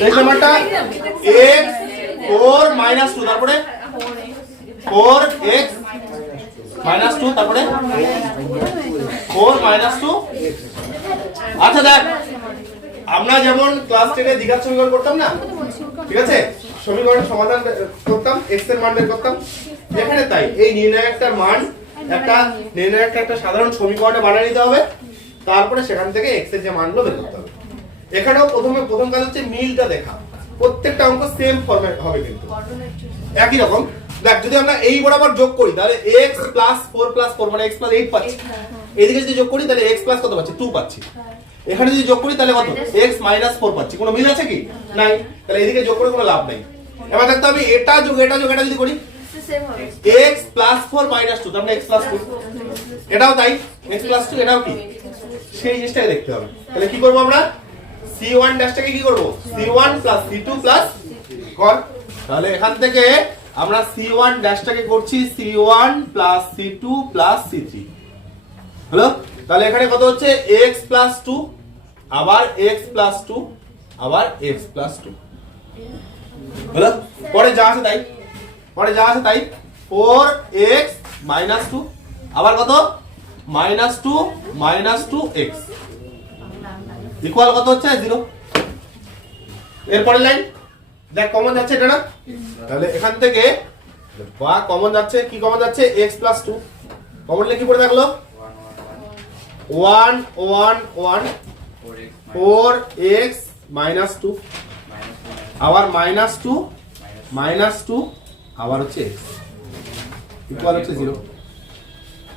Next নাম্বারটা x 4 minus 2 তারপরে 4x minus 2 তারপরে 4 মাইনাস 2। আচ্ছা দেখ আমরা যেমন ক্লাস 10 এ দ্বিঘাত সমীকরণ করতাম না, ঠিক আছে, সমীকরণের সমাধান করতাম, x এর মান বের করতাম, এখানে তাই এই নির্ণায়কটার মান একটা সাধারণ সমীকরণে বানিয়ে নিতে হবে, তারপরে সেখান থেকে x এর যে মানগুলো বের করতে হবে। এখানেও প্রথম কাজ হচ্ছে মিলটা দেখা, প্রত্যেকটা অঙ্ক সেম ফরম্যাট হবে কিন্তু একই রকম। দেখ যদি আমরা এই বরাবর যোগ করি তাহলে x + 4 + 4 মানে x + 8 পাচ্ছি, এদিকে যদি যোগ করি তাহলে x প্লাস কত পাচ্ছি 2 পাচ্ছি, এখানে যদি যোগ করি তাহলে কত x - 4 পাচ্ছি, কোনো মিল আছে কি নাই, তাহলে এদিকে যোগ করে কোনো লাভ নাই। এবার দেখতে আমি এটা যোগ এটা যদি করি x + 4 - 2 তার মানে x + 2, এটাও তাই x + 2, এটাও কি সেই জিনিসটাকে দেখতে হবে। তাহলে কি করব আমরা c1 ড্যাশটাকে কি করব c1 + c2 + কর, তাহলে এখান থেকে আমরা c1 ড্যাশটাকে করছি c1 + c2 + c3 হলো। তাহলে এখানে কত হচ্ছে x + 2 আবার x + 2 আবার x + 2 হলো। পরে যা আছে তাই 4x - 2 আবার কত -2 - 2x ইকুয়াল কত হচ্ছে 0। এরপরের লাইন দেখ কমন যাচ্ছে এটা না, তাহলে এখান থেকে বা কমন যাচ্ছে, কি কমন যাচ্ছে x + 2 কমন লিখে কি পড়ে থাকলো 1 1 1 4x - 2 আবার -2 -2 আবার হচ্ছে x ইকুয়াল হচ্ছে 0।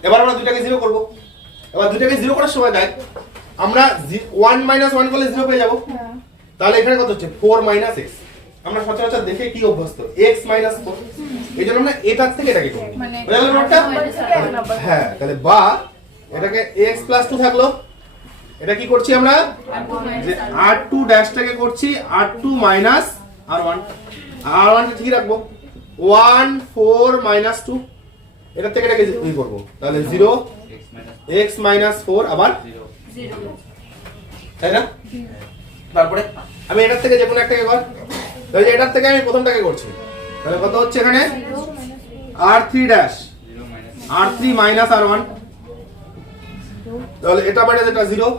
এবার আমরা দুইটাকে 0 করব। এবার দুইটাকে 0 করার সময় দেখ আমরা 1 - 1 করলে 0 পেয়ে যাব, তাহলে এখানে কত হচ্ছে 4 - x, আমরা সচরাচর দেখে কি অভ্যস্ত x - 4, এইজন্য আমরা এটার থেকে এটাকে করব, বুঝা গেল নোটটা? হ্যাঁ, তাহলে বা এটাকে x + 2 থাকলো, এটা কি করছি আমরা যে r2 ড্যাশটাকে করছি r2 - r1, r1 টা ঠিক রাখবো 1 4 - 2, এটা থেকে এটাকে কি করব, তাহলে 0 x - 4 আবার 0, তাই না? তারপরে আমি এটার থেকে যে কোনো একটাকে কর, তাহলে এটার থেকে আমি প্রথমটাকে করছি, তাহলে কত হচ্ছে এখানে r3 ড্যাশ r3 - r1, তাহলে এটা মানে যেটা 0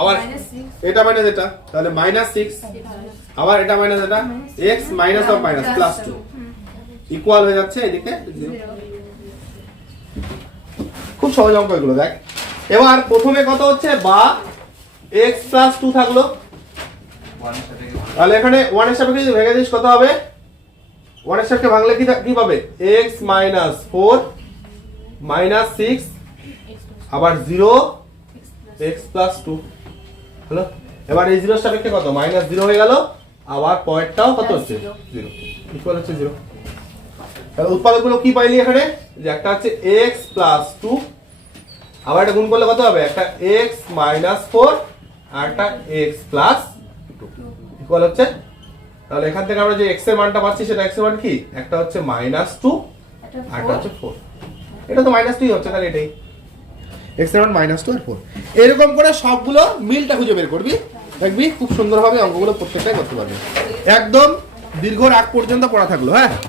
আবার এটা মানে যেটা তাহলে -6 আবার এটা মানে যেটা x - or minus +2 ইকুয়াল হয়ে যাচ্ছে এদিকে 0। খুব সহজ অঙ্ক এগুলো দেখ। এবার প্রথমে কত হচ্ছে বা x + 2 থাকলো, তাহলে এখানে 1 এর সাপেক্ষে যদি ভেঙে দিস কত হবে, 1 এর সাপেক্ষে ভাঙলে কি পাবে x - 4 -6 আবার 0 x + 2 হলো। এবার এই 0 এর সাপেক্ষে কত -0 হয়ে গেল, আবার পয়েন্টটাও কত হচ্ছে 0 ইকুয়াল হচ্ছে 0। তাহলে উৎপাদকগুলো কি পাইলি এখানে, যে একটা হচ্ছে x + 2 আবার এটা গুণ করলে কত হবে, একটা x - 4 আর একটা x + 2 ইকুয়াল হচ্ছে, তাহলে এখান থেকে আমরা যে x এর মানটা পাচ্ছি সেটা x এর মান কি, একটা হচ্ছে -2 আর একটা হচ্ছে 4, এটা তো -2 হচ্ছে, তাহলে এটাই x এর মান -2 আর 4। এরকম করে সবগুলো মিলটা খুঁজে বের করবি, দেখবি খুব সুন্দরভাবে অঙ্কগুলো প্রত্যেকটাই করতে পারবি। একদম দীর্ঘ রাগ পর্যন্ত পড়া থাকলো। হ্যাঁ।